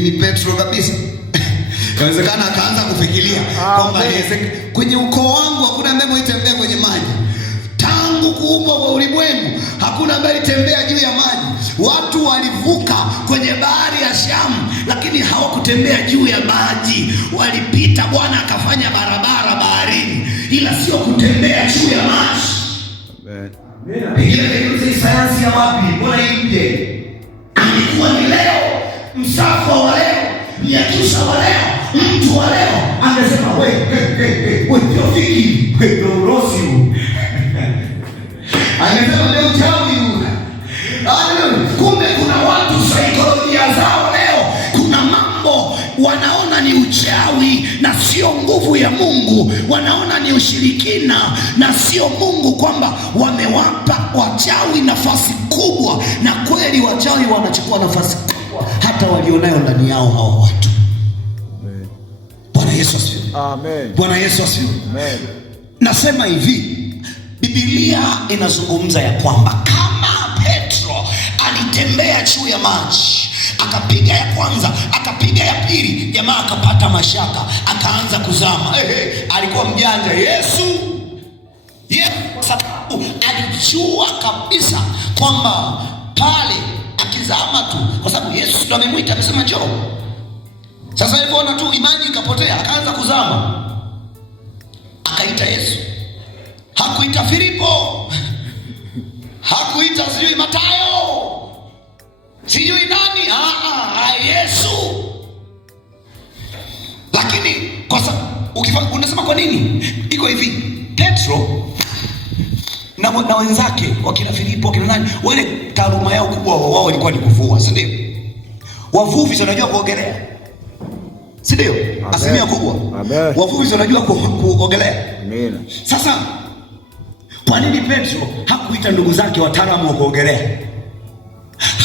mimi Petro kabisa. Inawezekana akaanza kufikiria kwamba kwenye ukoo wangu hakuna ambaye mtembea kwenye maji. Tangu kuumbwa kwa ulimwengu hakuna ambaye alitembea juu ya maji. Watu walivuka kwenye bahari ya Shamu, lakini hawakutembea juu ya maji. Walipita, Bwana akafanya barabara baharini, ila sio kutembea juu ya maji. Amen. Pengine sayansi ya wapi? Bwana ije. Ilikuwa ni leo, msafa wa leo, Nyakyusa wa leo, mtu wa leo angesema wewe Theofiki, wewe Urosi. Angesema leo chawi. Kumbe kuna watu saikolojia zao leo, kuna mambo wanaona ni uchawi na sio nguvu ya Mungu, wanaona ni ushirikina na sio Mungu, kwamba wamewapa wachawi nafasi kubwa, na kweli wachawi wanachukua nafasi kubwa hata walionayo ndani yao hao watu. Amen. Bwana Yesu asifiwe. Amen. Bwana Yesu asifiwe. Amen. Nasema hivi, Biblia inazungumza ya kwamba kama Petro alitembea juu ya maji, akapiga ya kwanza, akapiga ya pili, jamaa akapata mashaka, akaanza kuzama. Alikuwa mjanja Yesu. Kwa sababu alijua kabisa kwamba pale akizama tu, kwa sababu Yesu ndo amemwita, amesema njoo. Sasa hivyo ona tu imani ikapotea, akaanza kuzama. Akaita Yesu. Hakuita Filipo, hakuita sijui Mathayo, sijui nani. Yesu. Lakini kwa sababu unasema kwa nini? Iko hivi, Petro na wenzake wakina Filipo, wakina nani, wale taaluma yao kubwa wao walikuwa ni kuvua, si ndio? Wavuvi wanajua kuogelea, si ndio? Asilimia kubwa wavuvi wanajua kuogelea. Amen. Sasa kwa nini Petro hakuita ndugu zake wataalamu wa kuogelea?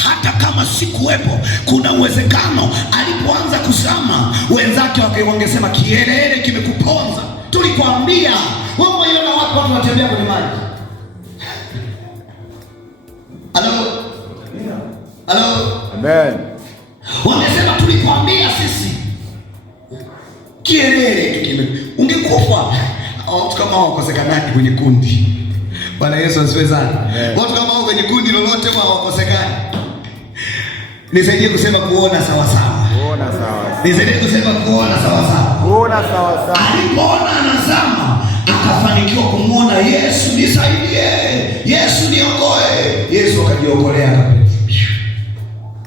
Hata kama sikuwepo, kuna uwezekano alipoanza kuzama wenzake wangesema kielele kimekuponza. Tulikwambia wewe unaona watu wanatembea kwenye maji. Halo? Amen. Wangesema tulikwambia sisi. Kielele ungekufa. Watu kama wakosekanaji kwenye kundi. Bwana Yesu asifiwe sana. Watu kama wao kwenye kundi lolote hawakosekani. Nisaidie kusema kuona sawa sawa. Kuona sawa. Nisaidie kusema kuona sawa sawa. Kuona sawa sawa. Alipoona anazama, akafanikiwa kumuona Yesu, nisaidie. Yesu niokoe. Yesu akajiokolea kabisa.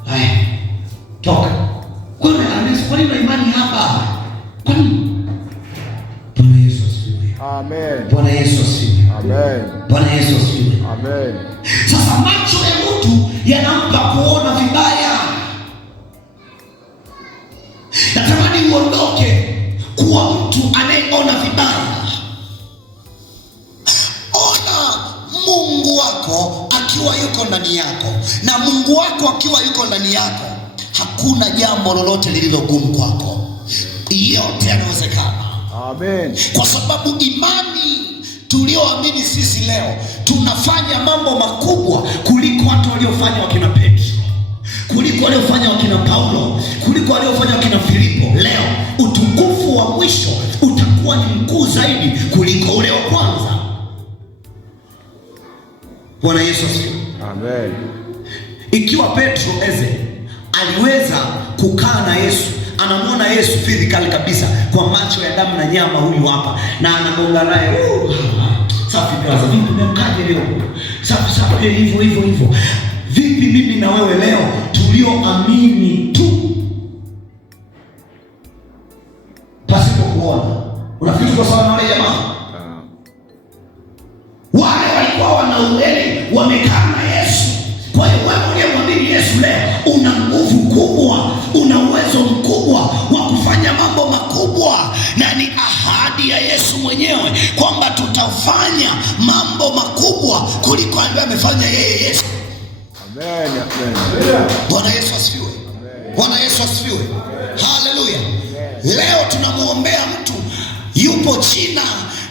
Haya. Toka. Kwa nini imani hapa? Kwa nini? Bwana Yesu asifiwe. Amen. Bwana Yesu asifiwe. Amen. Bwana Yesu asifiwe. Amen. Sasa macho ya mtu yanampa kuona vibaya. Natamani uondoke kuwa mtu anayeona vibaya. Ona Mungu wako akiwa yuko ndani yako, na Mungu wako akiwa yuko ndani yako, hakuna jambo lolote lililogumu kwako. Yote yanawezekana. Amen. Kwa sababu imani tulioamini sisi leo tunafanya mambo makubwa kuliko watu waliofanya wakina Petro, kuliko waliofanya wakina Paulo, kuliko waliofanya wakina Filipo. Leo utukufu wa mwisho utakuwa ni mkuu zaidi kuliko ule wa kwanza. Bwana Yesu asifiwe. Amen. Ikiwa Petro aliweza kukaa na Yesu, anamwona Yesu physically kabisa kwa macho ya damu na nyama, huyu hapa, na anagonga naye, safi brother, vipi mmekaje leo? Safi hivyo. Vipi mimi na wewe leo tulioamini tu pasipo kuona? Unafikiri kwa sawa na wale jamaa? Wale walikuwa wanauele, wamekaa na Yesu. Kwa hiyo wewe unayemwamini Yesu leo una nguvu kubwa, una uwezo mkubwa wa kufanya mambo makubwa, na ni ahadi ya Yesu mwenyewe kwamba tutafanya mambo makubwa kuliko ambaye amefanya yeye Yesu. Amen. Bwana Yesu asifiwe. Bwana Yesu asifiwe. Haleluya. Leo tunamuombea mtu yupo China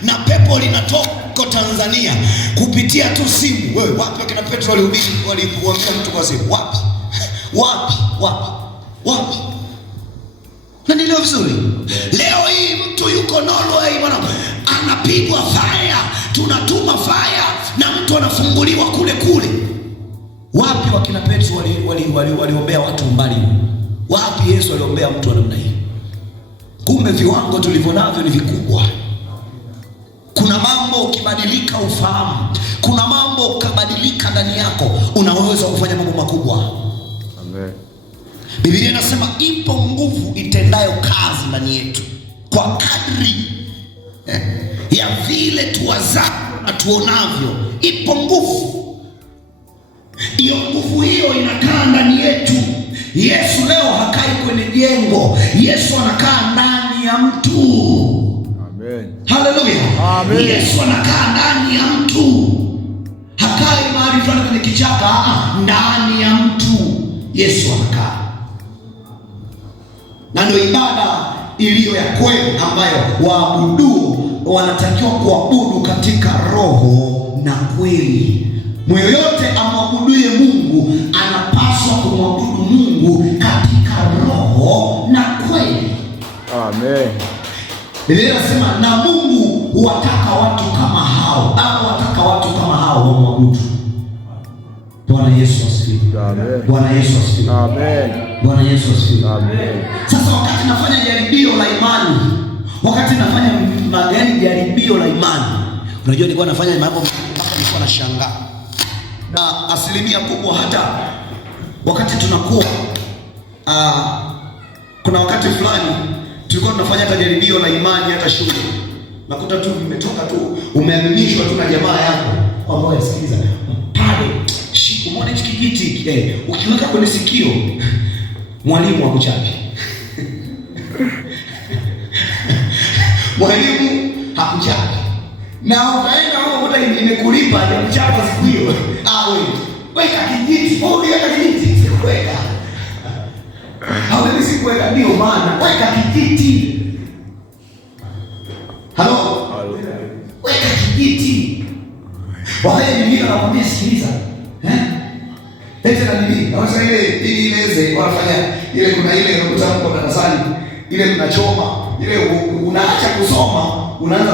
na pepo linatoka Tanzania kupitia tu simu. Wewe wapi wakina Petro walihubiri, walimwambia mtu kwa simu? Wapi? Haleluya. Leo hii mtu yuko Norway bwana, anapigwa fire, tunatuma fire na mtu anafunguliwa kule kule. Wapi wakina Petro waliombea watu mbali? Wapi Yesu aliombea mtu wa namna hii? Kumbe viwango tulivyo navyo ni vikubwa. Kuna mambo ukibadilika ufahamu, kuna mambo ukabadilika ndani yako, unaweza kufanya mambo makubwa. Amen. Biblia inasema ipo nguvu itendayo kazi ndani yetu kwa kadri ya vile tuwazavyo na tuonavyo. Ipo nguvu. Hiyo nguvu hiyo inakaa ndani yetu. Yesu leo hakai kwenye jengo. Yesu anakaa ndani ya mtu. Amen. Haleluya. Amen. Yesu anakaa ndani ya mtu. Hakai mahali fulani kwenye kichaka, ndani ya mtu Yesu anakaa. Na ndio ibada iliyo ya kweli ambayo waabudu wanatakiwa kuabudu katika roho na kweli. Moyo yote amwabuduye Mungu anapaswa kumwabudu Mungu katika roho na kweli. Amen. Biblia inasema na Mungu huwataka watu kama hao, au wataka watu kama hao wamwabudu. Bwana Yesu asifiwe. Amen. Bwana Yesu asifiwe. Amen. Bwana Yesu asifiwe. Amen. Sasa wakati nafanya jaribio la imani, wakati nafanya jaribio la imani, unajua nilikuwa nafanya mambo mpaka nilikuwa nashangaa. Na asilimia kubwa hata wakati tunakuwa kuna wakati fulani tulikuwa tunafanya jaribio la imani hata shule. Nakuta tu umetoka tu umeaminishwa tu na jamaa yako kwamba sikiliza pale umeona hiki kijiti ukiweka kwenye sikio mwalimu akuchapi. Mwalimu hakuchapi. Na ukaenda huko kuta imekulipa ya kuchapa siku hiyo. Wewe weka kijiti, weka kijiti, weka. Hawezi sikuweka, ndio maana weka kijiti. Halo? Weka kijiti. Wale nyingine wanakuambia sikiliza. Leta na nini? Na sasa ile ileze wanafanya ile, kuna ile unakuta mko darasani, ile mnachoma, ile unaacha kusoma, unaanza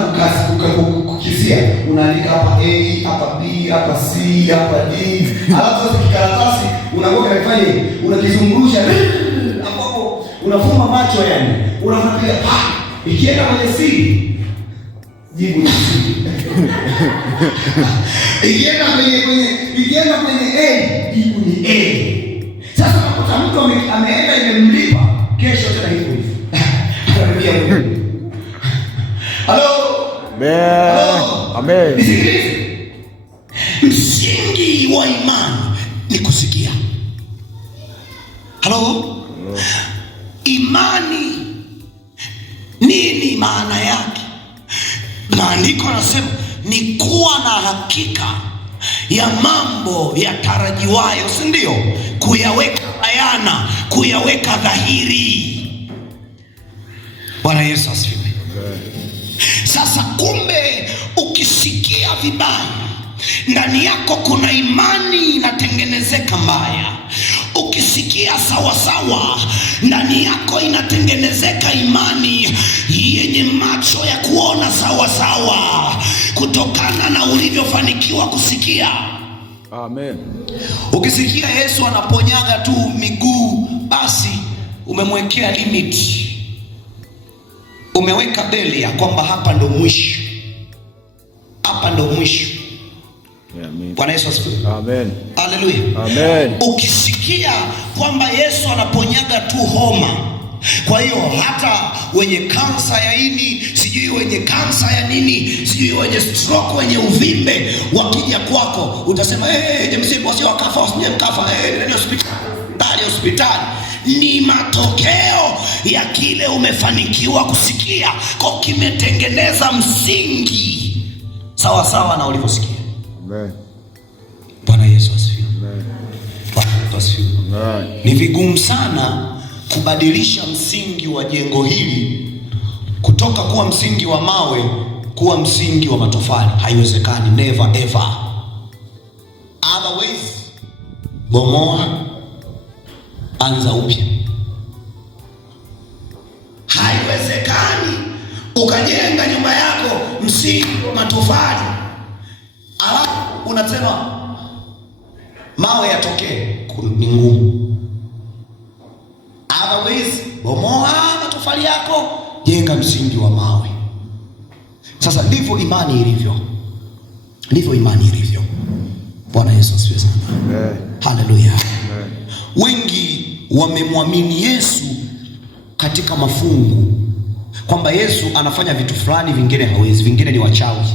kukisia. Unaandika hapa A, hapa B, hapa C, hapa D. Alafu sasa kikaratasi unakuwa unafanya unakizungurusha hapo, unafumba macho yani. Unafikiria ikienda kwenye C, jibu ni C. Ikienda kwenye A, jibu ni A. Sasa unakuta mtu ameenda imemlipa, kesho tena hivyo hivyo. Halo? Amen. Msingi wa imani ni kusikia. Halo? Imani nini maana yake? Maandiko yanasema ni kuwa na hakika ya mambo yatarajiwayo, si ndio? Kuyaweka bayana, kuyaweka dhahiri. Bwana Yesu asifiwe. Sasa kumbe ukisikia vibaya, ndani yako kuna imani inatengenezeka mbaya. Ukisikia sawa sawa, ndani yako inatengenezeka imani yenye macho ya kuona sawa sawa, kutokana na ulivyofanikiwa kusikia. Amen. Ukisikia Yesu anaponyaga tu miguu, basi umemwekea limit. Umeweka beli ya kwamba hapa ndo mwisho. Hapa ndo mwisho. Amen. Bwana Yesu asifiwe. Amen. Haleluya. Amen. Ukisikia kwamba Yesu anaponyaga tu homa, kwa hiyo hata wenye kansa ya ini, sijui wenye kansa ya nini, sijui wenye stroke, wenye uvimbe, wakija kwako utasema msiba sio kafa, usije mkafa, ndio hospitali. Ni matokeo ya kile umefanikiwa kusikia, kwa kimetengeneza msingi sawa sawa na ulivyosikia. Amen. Bwana Yesu asifiwe. Amen. Bwana Yesu asifiwe. Amen. Ni vigumu sana kubadilisha msingi wa jengo hili kutoka kuwa msingi wa mawe kuwa msingi wa matofali. Haiwezekani, never ever. Otherwise, bomoa, anza upya. Hai ukajenga nyumba yako msingi wa matofali, alafu unasema mawe yatokee, ni ngumu. Otherwise, bomoa matofali yako, jenga msingi wa mawe. Sasa ndivyo imani ilivyo, ndivyo imani ilivyo. Bwana Yesu asifiwe sana. Amen. Haleluya. Amen. Wengi wamemwamini Yesu katika mafungu, kwamba Yesu anafanya vitu fulani, vingine hawezi, vingine ni wachawi.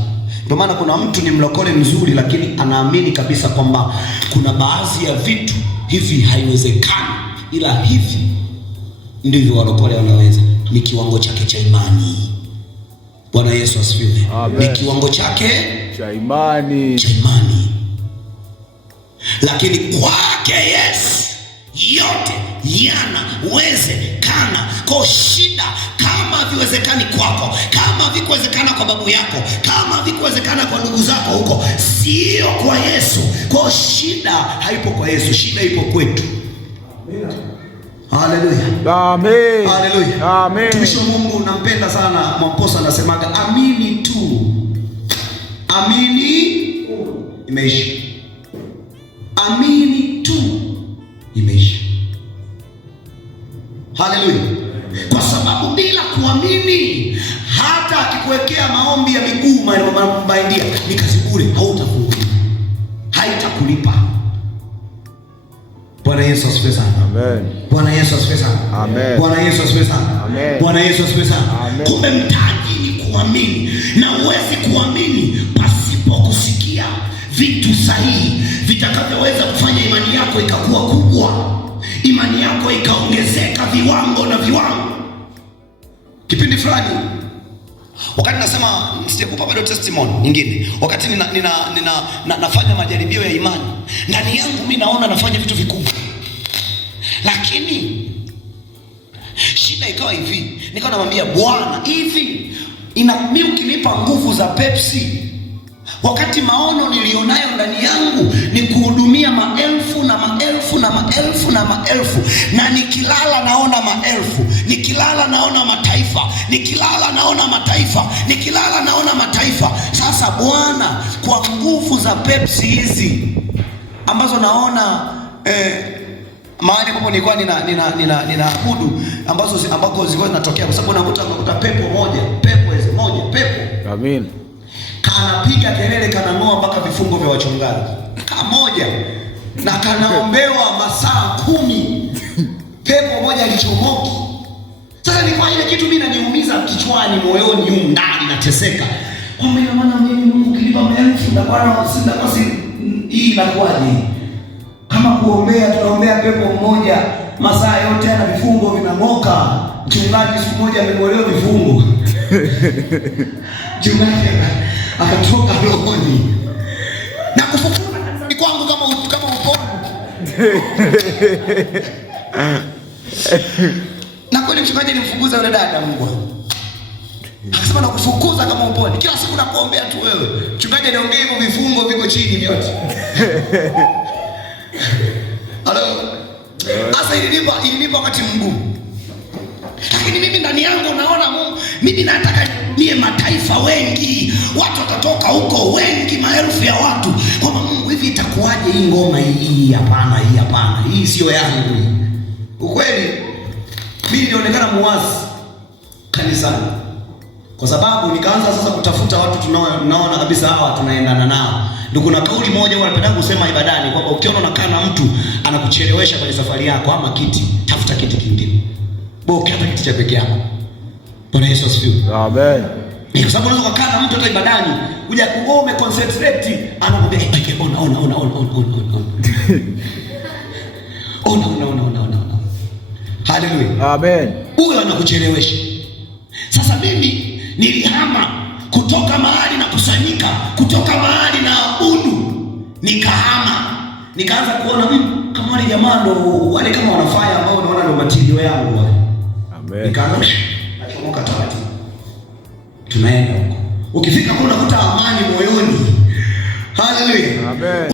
Ndio maana kuna mtu ni mlokole mzuri, lakini anaamini kabisa kwamba kuna baadhi ya vitu hivi haiwezekani, ila hivi ndivyo walokole wanaweza. Ni kiwango chake cha imani. Bwana Yesu asifiwe. Ni kiwango chake cha imani, cha imani. Lakini kwake Yesu yote yanawezekana. Kwa shida, kama viwezekani kwako, kama vikuwezekana kwa babu yako, kama vikuwezekana kwa ndugu zako huko, sio kwa Yesu. Kwa shida haipo kwa Yesu, shida ipo kwetu. Haleluya. Amen. Haleluya. Amen. Mtumishi wa Mungu nampenda sana Mwamposa, anasemaga amini tu. Amini imeisha. Amini tu imeisha. Haleluya. Kwa sababu bila kuamini, hata akikuwekea maombi ya miguu mabandia ni kazi bure, hautafungua, haitakulipa. Bwana Yesu asifiwe sana. Amen. Bwana Yesu asifiwe sana. Amen. Bwana Yesu asifiwe sana. Amen. Bwana Yesu asifiwe sana. Kumbe mtaji ni kuamini, na huwezi kuamini pasipo kusikia vitu sahihi vitakavyoweza kufanya imani yako ikakuwa kubwa, imani yako ikaongezeka viwango na viwango. Kipindi fulani, wakati nasema, sijakupa bado testimony nyingine, wakati nafanya majaribio ya imani, ndani yangu mimi naona nafanya vitu vikubwa, lakini shida ikawa hivi. Nikawa namwambia Bwana, hivi mimi ukinipa nguvu za Pepsi, wakati maono nilionayo ndani yangu ni kuhudumia maelfu na maelfu na maelfu na maelfu, na nikilala naona maelfu, nikilala naona mataifa, nikilala naona mataifa, nikilala naona mataifa. Sasa Bwana, kwa nguvu za Pepsi hizi ambazo naona mahali ambapo nilikuwa ninaabudu, ambako zilikuwa zinatokea, kwa sababu nakuta pepo moja, amen, kanapiga kelele, kanang'oa mpaka vifungo vya wachungaji kamoja, na kanaombewa masaa 10, pepo moja lichomoki. Sasa ni kwa ile kitu mimi naniumiza kichwani, moyoni huko ndani nateseka, kwamba ina maana mimi Mungu kilipa maelfu na Bwana usinda basi, hii inakuwaje? Kama kuombea, tunaombea pepo mmoja masaa yote na vifungo vinang'oka. Mchungaji siku moja ameng'olewa vifungo mchungaji akatoka rohoni na kufufuka ni kwangu kama upofu. Na kweli mchungaji alimfukuza yule dada mbwa, akasema na kufukuza kama uponi, kila siku nakuombea tu wewe. Mchungaji anaongea hivyo, vifungo viko chini vyote. Halo. Sasa ilinipa wakati mgumu, lakini mimi ndani yangu naona Mungu, mimi nataka nie mataifa wengi, watu watatoka huko wengi, maelfu ya watu, kwamba Mungu, hivi itakuwaje hii ngoma hii? Hapana, hii hapana, hii sio yangu. Ukweli mimi nilionekana muwazi kanisani, kwa sababu nikaanza sasa kutafuta watu tunaona kabisa hawa tunaendana nao. Ndio kuna kauli moja wanapenda kusema ibadani, kwamba ukiona unakaa na mtu anakuchelewesha kwenye safari yako ama kiti, tafuta kiti kingine. Ukipata kiti cha peke yako. Bwana Yesu asifiwe. Amen. Kwa sababu unaweza kukaa na mtu hata ibadani, kuja kuome concentrate, anakuambia ona. Haleluya. Amen. Huyo anakuchelewesha. Sasa mimi nilihama kutoka mahali na kusanyika, kutoka mahali na abudu, nikahama, nikaanza kuona kama wale jamaa ndo wale kama wanafanya, ambao unaona ndo matilio yangu wale. Amen. Nikaanza kuchomoka taratibu, tunaenda huko. Ukifika kuna unakuta amani moyoni. Haleluya. Amen.